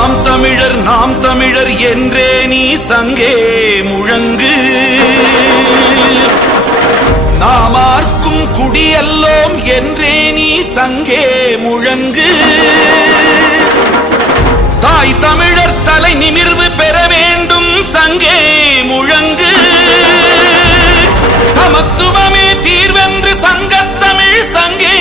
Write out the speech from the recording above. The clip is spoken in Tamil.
நாம் தமிழர் நாம் தமிழர் என்றே நீ சங்கே முழங்கு. நாமார்க்கும் குடியல்லோம் என்றே நீ சங்கே முழங்கு. தாய் தமிழர் தலை நிமிர்வு பெற வேண்டும் சங்கே முழங்கு. சமத்துவமே தீர்வென்று சங்கத்தமிழ் சங்கே